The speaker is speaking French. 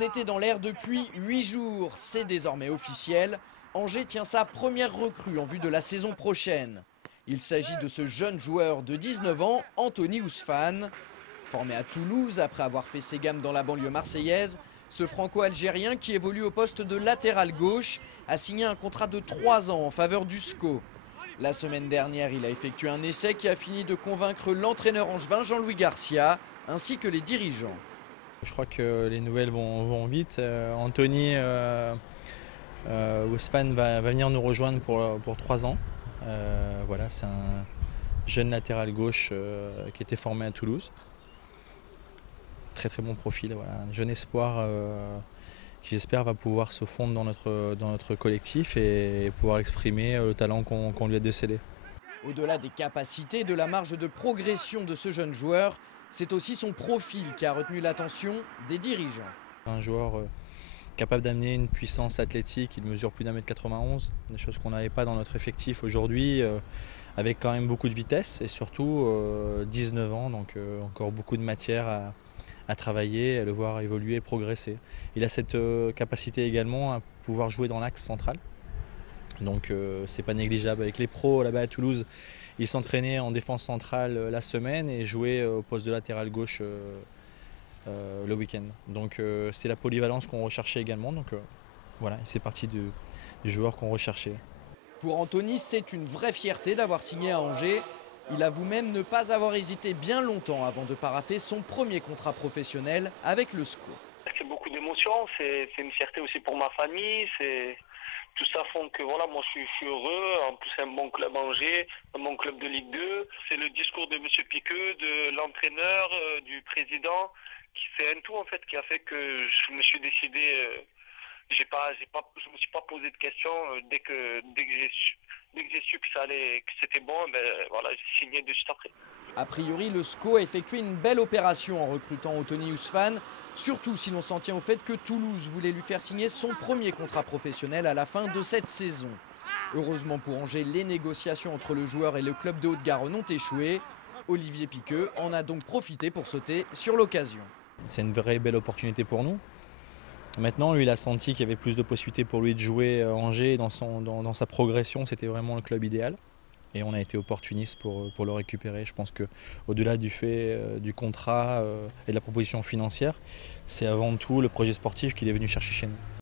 C'était dans l'air depuis 8 jours, c'est désormais officiel. Angers tient sa première recrue en vue de la saison prochaine. Il s'agit de ce jeune joueur de 19 ans, Anthony Ousfane. Formé à Toulouse après avoir fait ses gammes dans la banlieue marseillaise, ce franco-algérien qui évolue au poste de latéral gauche a signé un contrat de 3 ans en faveur du SCO. La semaine dernière, il a effectué un essai qui a fini de convaincre l'entraîneur angevin Jean-Louis Garcia ainsi que les dirigeants. Je crois que les nouvelles vont vite. Anthony Ousfane va venir nous rejoindre pour 3 ans. Voilà, c'est un jeune latéral gauche qui était formé à Toulouse. Très très bon profil, voilà. Un jeune espoir qui j'espère va pouvoir se fondre dans notre collectif et pouvoir exprimer le talent qu'on lui a décelé. Au-delà des capacités et de la marge de progression de ce jeune joueur, c'est aussi son profil qui a retenu l'attention des dirigeants. Un joueur capable d'amener une puissance athlétique, il mesure plus d'1m91, des choses qu'on n'avait pas dans notre effectif aujourd'hui, avec quand même beaucoup de vitesse et surtout 19 ans, donc encore beaucoup de matière à travailler, à le voir évoluer et progresser. Il a cette capacité également à pouvoir jouer dans l'axe central. Donc c'est pas négligeable. Avec les pros là-bas à Toulouse, il s'entraînait en défense centrale la semaine et jouait au poste de latéral gauche le week-end. Donc c'est la polyvalence qu'on recherchait également. Donc voilà, c'est parti du joueur qu'on recherchait. Pour Anthony, c'est une vraie fierté d'avoir signé à Angers. Il avoue même ne pas avoir hésité bien longtemps avant de paraffer son premier contrat professionnel avec le SCO. C'est beaucoup d'émotions, c'est une fierté aussi pour ma famille, tout ça font que voilà, moi je suis heureux. En plus c'est un bon club Angers, un bon club de Ligue 2. C'est le discours de M. Piqueux, de l'entraîneur, du président, qui fait un tout en fait, qui a fait que je me suis décidé. Je me suis pas posé de questions dès que j'ai su que c'était bon, ben voilà, j'ai signé de suite après. A priori, le SCO a effectué une belle opération en recrutant Anthony Ousfane, surtout si l'on s'en tient au fait que Toulouse voulait lui faire signer son premier contrat professionnel à la fin de cette saison. Heureusement pour Angers, les négociations entre le joueur et le club de Haute-Garonne ont échoué. Olivier Piqueux en a donc profité pour sauter sur l'occasion. C'est une vraie belle opportunité pour nous. Maintenant, lui, il a senti qu'il y avait plus de possibilités pour lui de jouer à Angers dans sa progression. C'était vraiment le club idéal. Et on a été opportuniste pour le récupérer. Je pense qu'au-delà du fait du contrat et de la proposition financière, c'est avant tout le projet sportif qu'il est venu chercher chez nous.